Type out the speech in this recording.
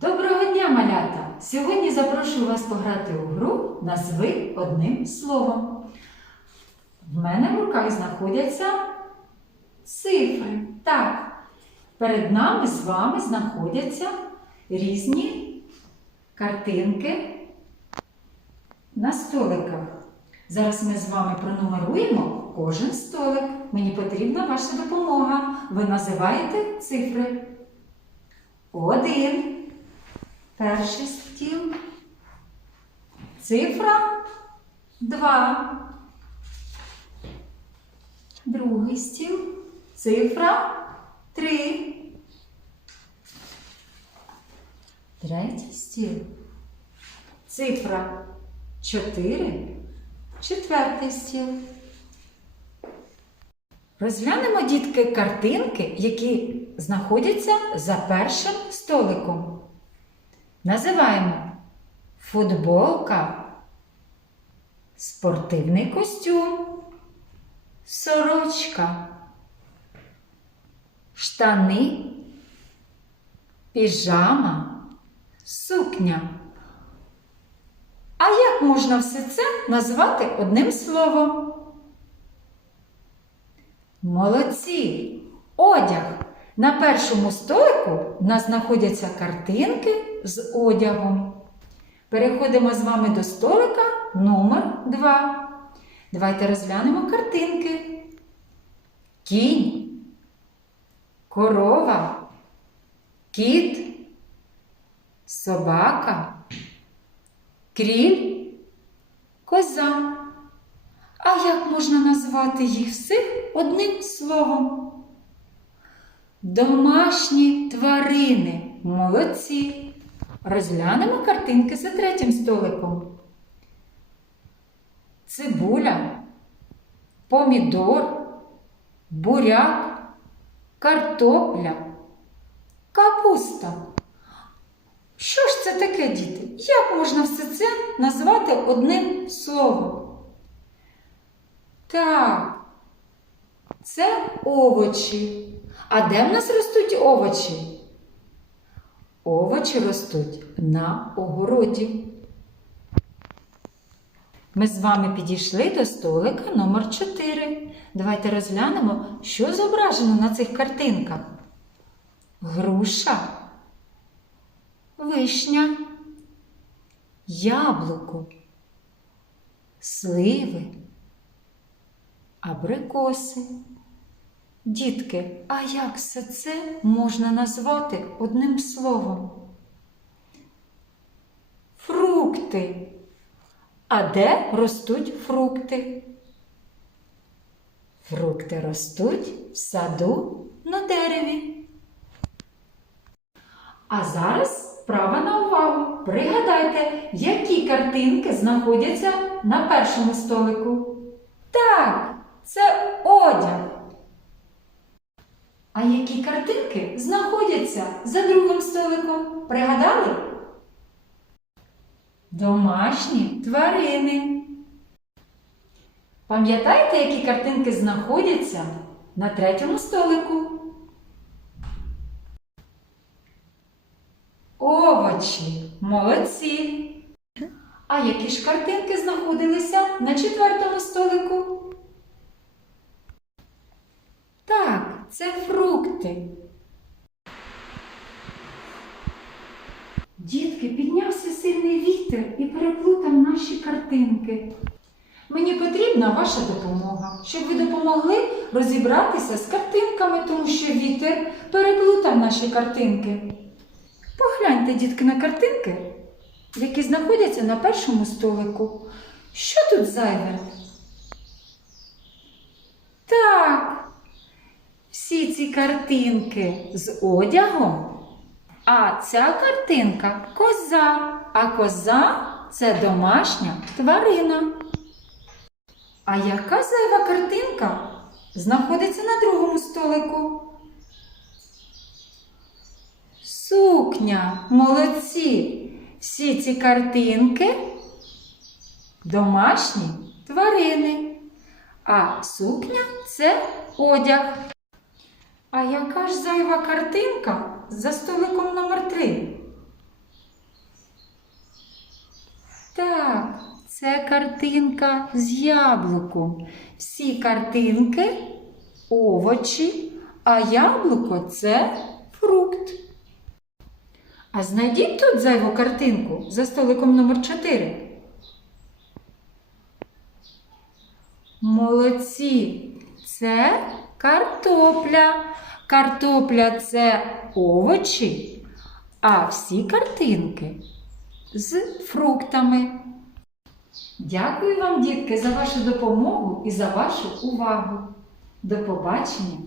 Доброго дня, малята! Сьогодні запрошую вас пограти у гру Назви одним словом. В мене в руках знаходяться цифри. Так, перед нами з вами знаходяться різні картинки на столиках. Зараз ми з вами пронумеруємо кожен столик. Мені потрібна ваша допомога. Ви називаєте цифри. Один. Перший стіл. Цифра 2. Другий стіл. Цифра 3. Третій стіл. Цифра 4. Четвертий стіл. Розглянемо, дітки, картинки, які знаходяться за першим столиком. Називаємо футболка, спортивний костюм, сорочка, штани, піжама, сукня. А як можна все це назвати одним словом? Молодці! Одяг! На першому столику у нас знаходяться картинки з одягом. Переходимо з вами до столика номер 2. Давайте розглянемо картинки. Кінь, корова, кіт, собака, кріль, коза. А як можна назвати їх всіх одним словом? Домашні тварини. Молодці. Розглянемо картинки за третім столиком. Цибуля, помідор, буряк, картопля, капуста. Що ж це таке, діти? Як можна все це назвати одним словом? Так, це овочі. А де в нас ростуть овочі? Овочі ростуть на огороді. Ми з вами підійшли до столика номер 4. Давайте розглянемо, що зображено на цих картинках. Груша, вишня, яблуко, сливи, абрикоси. Дітки, а як все це можна назвати одним словом? Фрукти. А де ростуть фрукти? Фрукти ростуть в саду на дереві. А зараз справа на увагу. Пригадайте, які картинки знаходяться на першому столику. Так, це одяг. А які картинки знаходяться за другим столиком? Пригадали? Домашні тварини. Пам'ятаєте, які картинки знаходяться на третьому столику? Овочі. Молодці. А які ж картинки знаходилися на четвертому столику? Так, це фрукти. Дітки, піднявся сильний вітер і переплутав наші картинки. Мені потрібна ваша допомога, щоб ви допомогли розібратися з картинками, тому що вітер переплутав наші картинки. Погляньте, дітки, на картинки, які знаходяться на першому столику. Що тут зайве? Так, всі ці картинки з одягом. А ця картинка коза, а коза це домашня тварина. А яка зайва картинка знаходиться на другому столику? Сукня, молодці! Всі ці картинки домашні тварини. А сукня це одяг. А яка ж зайва картинка за столиком номер 3 Так, це картинка з яблуком. Всі картинки овочі, а яблуко це фрукт. А знайдіть тут зайву картинку за столиком номер 4 Молодці! Це картопля. Картопля це овочі, а всі картинки з фруктами. Дякую вам, дітки, за вашу допомогу і за вашу увагу. До побачення!